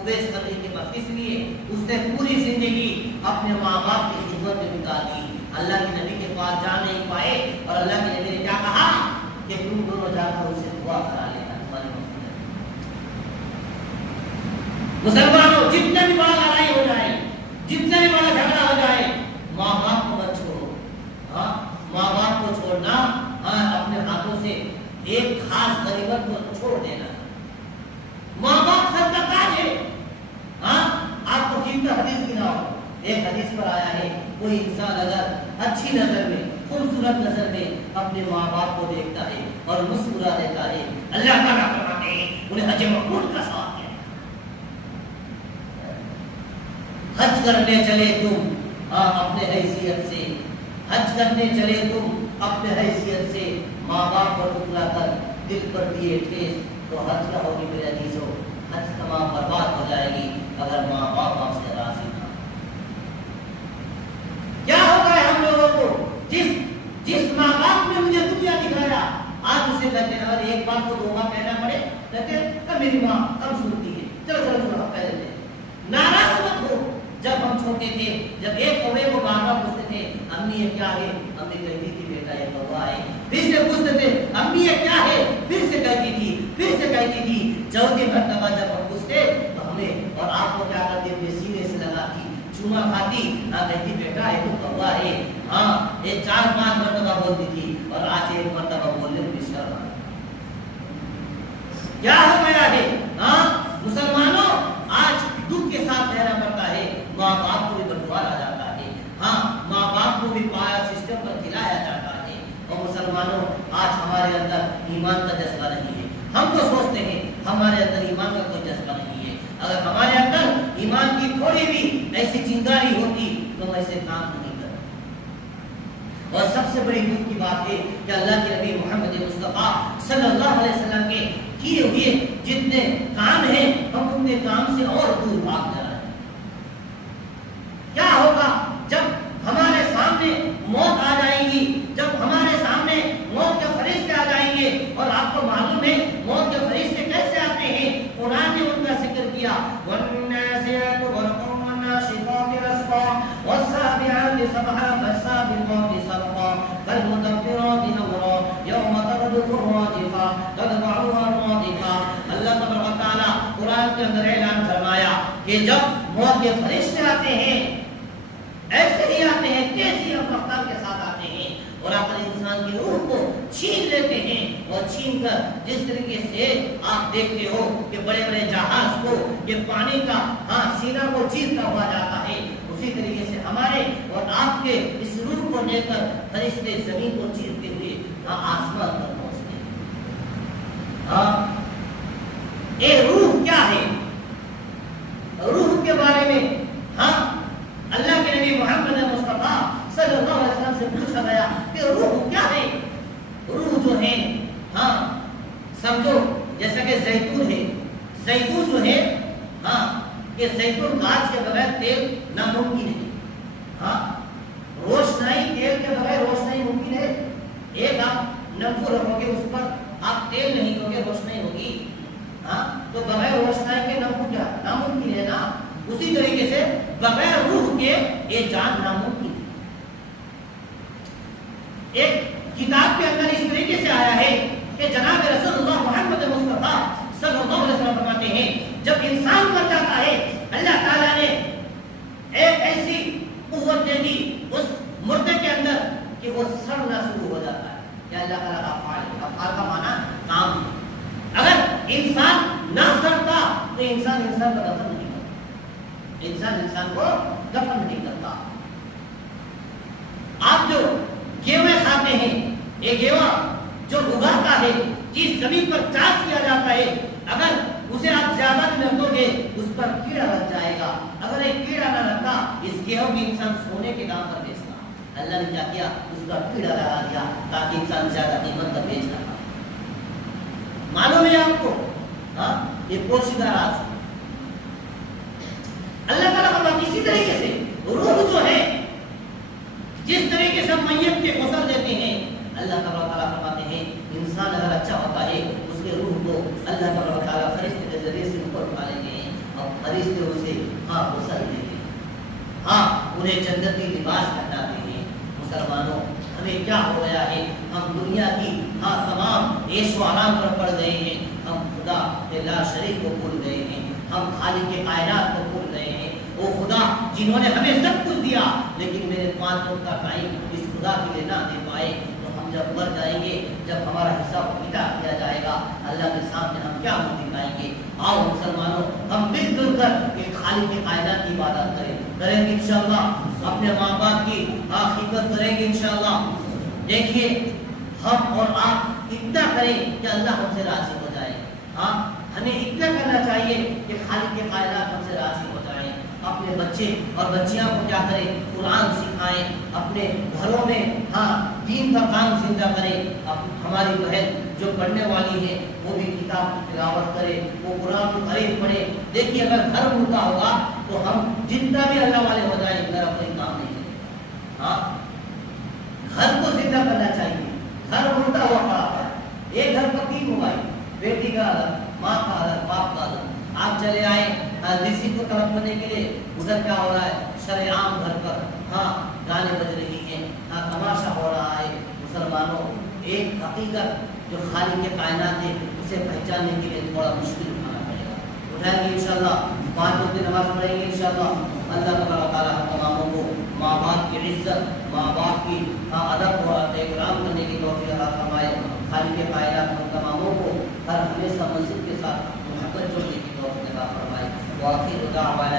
اویس کرنے کے بس اس لیے اس نے پوری زندگی اپنے ماں باپ کی خدمت میں بتا دی. اللہ کے نبی کے پاس جا نہیں پائے اور اللہ کے نبی نے کیا کہا کہ تم دونوں جا کر اس سے دعا کرا لینا تمہاری مغفرت. مسلمانوں جتنا بھی بڑا لڑائی ہو جائے, جتنا بھی بڑا جھگڑا ہو جائے, ماں باپ کو مت چھوڑو. ہاں ماں باپ کو چھوڑنا, ہاں اپنے ہاتھوں سے ایک خاص غریبت کو چھوڑ دینا. ماں باپ سب کا تاج ہے. ہاں آپ کو قیمتی حدیث سناؤ. ایک حدیث پر آیا ہے کوئی انسان اگر اچھی نظر میں, خوبصورت نظر میں اپنے ماں باپ کو دیکھتا ہے اور مسکرا دیتا ہے, اللہ تعالیٰ فرماتے ہیں انہیں حج مبرور کا ثواب ہے. حج کرنے چلے تم اپنے حیثیت سے, حج کرنے چلے تم اپنے حیثیت سے, ماں باپ کو ٹکلا کر دل پر دیے ٹھیس, تو حج کیا ہوگی میرے عزیزوں؟ حج تمام برباد ہو جائے گی اگر ماں باپ آپ سے راضی نہ. کیا ہوتا ہے ہم لوگوں کو, جس ماں باپ نے مجھے دنیا دکھایا آج اسے کہتے ہیں اگر ایک بار کو دو بار کہنا پڑے کہتے ہیں میری ماں کم سنتی ہے, چلو چلو چلو ہم کہہ دیتے ہیں. ناراض مت ہو. جب ہم چھوٹے تھے, جب ایک کوے کو بار بار پوچھتے تھے امی یہ کیا ہے, امی کہتی تھی بیٹا یہ کوا ہے. پھر سے پوچھتے تھے امی یہ کیا ہے, پھر سے کہتی تھی, پھر سے کہتی تھی. چوتھی مرتبہ جب ہم پوچھتے تو ہمیں اور آپ کو کیا کرتے تھے, سینے سے لگاتی, چوما کھاتی, کہتی بیٹا یہ تو کوا ہے. ہاں یہ 4-5 مرتبہ بولتی تھی اور آج ایک مرتبہ بولنے میں شرم آ رہی. کیا ہو گیا ہے؟ ہاں مسلمانوں آج دکھ کے ساتھ رہنا پڑتا ہے. ماں باپ کو بھی بدوار آ جاتا ہے. ہاں ماں باپ کو بھی پایا سسٹم پر کھلایا جاتا ہے. اور مسلمانوں آج ہمارے اندر ایمان کا جذبہ نہیں ہے. ہم تو سوچتے ہیں ہمارے اندر ایمان کا کوئی جذبہ نہیں ہے. اگر ہمارے اندر ایمان کی تھوڑی بھی ایسی چنگاری ہوتی تو ہم ایسے کام نہیں کرتے. اور سب سے بڑی دکھ کی بات ہے کہ اللہ کے نبی محمد مصطفیٰ صلی اللہ علیہ وسلم کے کیے ہوئے جتنے کام ہیں ہم اپنے کام سے اور دور بھاگ جا رہے ہیں. کیا ہوگا جب ہمارے سامنے موت آ جائے گی, جب ہمارے سامنے موت کے فرشتے آ جائیں گے. اور آپ کو معلوم ہے موت کے فرشتے کیسے آتے ہیں, قرآن نے ان کا ذکر کیا, وَالنَّازِعَاتِ غَرْقًا وَالنَّاشِطَاتِ نَشْطًا وَالسَّابِحَاتِ سَبْحًا فَالسَّابِقَاتِ سَبْقًا فَالْمُدَبِّرَاتِ أَمْرًا يَوْمَ تَرْجُفُ الرَّاجِفَةُ تَتْبَعُهَا الرَّادِفَةُ. اللہ تبارک و تعالیٰ قرآن کے اندر اعلان فرمایا کہ جب موت کے فرشتے آتے ہیں ایسے ہی آتے ہیں, تیزی رفتار کے ساتھ آتے ہیں اور اپنے انسان کی روح کو چھین لیتے ہیں. اور چھین کر جس طریقے سے آپ دیکھتے ہو کہ بڑے بڑے جہاز کو یہ پانی کا سینہ کو چیرتا ہوا جاتا ہے, اسی طریقے سے ہمارے اور آپ کے اس روح کو لے کر فرشتے زمین کو چیرتے ہوئے آسمان پر پہنچتے ہیں. اے روح کیا ہے؟ روح کے بارے میں اللہ کے نبی محمد مصطفیٰ صلی اللہ علیہ وسلم سے پوچھا گیا کہ روح کیا ہے؟ روح جو ہے سمجھو جیسا کہ زیتون ہے. زیتون جو ہے کہ زیتون گاچھ کے بغیر تیل ناممکن ہے. روشنائی تیل کے بغیر روشنائی ممکن ہے. ایک آپ نمفو رکھو گے اس پر آپ تیل نہیں دو گے روشنائی ہوگی. تو بغیر روشنائی کے نمفو کیا ناممکن ہے نا. اسی طریقے سے بغیر روح کے یہ جان ناممکن ہے. ایک کتاب کے اندر اس طریقے سے آیا ہے کہ جناب رسول اللہ محمد مصطفیٰ صلی اللہ علیہ وسلم فرماتے ہیں جب انسان مر جاتا ہے اللہ تعالیٰ نے ایک ایسی قوت دے دی اس مردے کے اندر کہ وہ سڑنا شروع ہو جاتا ہے. کیا اللہ تعالیٰ کا افعال کا معنی کام ہے. اگر انسان نہ سڑتا تو انسان کو دفن نہیں کرتا. انسان کو دفن نہیں کرتا. آپ جو گیوے کھاتے ہیں, یہ گیوا جو اگاتا ہے جس زمین پر چاس کیا جاتا ہے, اگر اسے آپ زیادہ دن رکھو گے اس پر کیڑا لگ جائے گا. اگر ایک کیڑا نہ لگتا اس گیہوں کی انسان سونے کے دام پر بیچتا. اللہ نے کیا کیا, اس پر کیڑا لگا دیا تاکہ انسان زیادہ قیمت پر بیچ نہ پائے. معلوم ہے آپ کو یہ پوشیدہ راز ہے. اللہ تعالیٰ کا اسی طریقے سے روح جو ہے جس طریقے سے میت کے غسل دیتے ہیں اللہ تعالیٰ فرماتے ہیں انسان اگر اچھا ہوتا ہے اس کے روح کو اللہ تعالیٰ فرشتے کے ذریعے سے اوپر اٹھا لیتے ہیں اور فرشتے اسے غسل دیتے ہیں، انہیں جنتی لباس پہناتے ہیں۔ مسلمانوں ہمیں کیا ہو گیا ہے؟ ہم دنیا کی تمام عیش و آرام پر پڑ گئے ہیں، ہم خدا لا شریک کو بھول گئے ہیں، ہم خالق کے کائنات کو بھول گئے ہیں۔ وہ خدا جنہوں نے ہمیں سب کچھ دیا لیکن میرے 5 وقت کا ٹائم اس خدا کے لیے نہ دے پائے، تو ہم جب مر جائیں گے، جب ہمارا حساب کتاب کیا جائے گا، اللہ کے سامنے ہم کیا منہ دکھائیں گے؟ آؤ مسلمانوں ہم مل جل کر ایک خالق کے کائنات کی عبادت کریں گے انشاءاللہ، اپنے ماں باپ کی خدمت کریں گے انشاءاللہ۔ دیکھیے ہم اور آپ اتنا کریں کہ اللہ ہم سے راضی ہو جائے، ہمیں اتنا کرنا چاہیے کہ خالق کے کائنات ہم سے راضی ہو جائیں۔ اپنے بچے اور بچیاں کو کیا کریں؟ قرآن سکھائیں، اپنے گھروں میں دین کا کام زندہ کریں۔ اب ہماری بہن جو پڑھنے والی ہے وہ بھی کتاب کی تلاوت کرے، وہ قرآن کو قریب پڑھے۔ دیکھیے اگر گھر ملتا ہوگا تو ہم جتنا بھی اللہ والے ہو جائیں میرا کوئی کام نہیں ہے۔ گھر کو زندہ کرنا چاہیے، گھر ملتا ہوا پڑا ہے، ایک گھر پر 3 موبائل، بیٹی کا الگ، ماں کا الگ، باپ کا الگ۔ آپ چلے آئے کسی کو طلب کرنے کے لیے، ادھر کیا ہو رہا ہے؟ شرعام گھر پر گانے بج رہی ہیں، تماشا ہو رہا ہے۔ مسلمانوں ایک حقیقت جو خالق کے کائنات ہے اسے پہچاننے کے لیے تھوڑا مشکل اٹھانا پڑے گا، اٹھائیں گے انشاءاللہ، 5 وقت نماز پڑھیں گے انشاءاللہ۔ اللہ تبارک و تعالیٰ ہم تماموں کو ماں باپ کی عزت، ماں باپ کی ادب و احترام کرنے کی توفیق عطا فرمائے۔ خالق کے کائنات ہم تماموں کو ہر ہمیشہ مسجد کے ساتھ محبت جوڑنے کی توفیق عطا فرمائے۔ وآخر دعوانا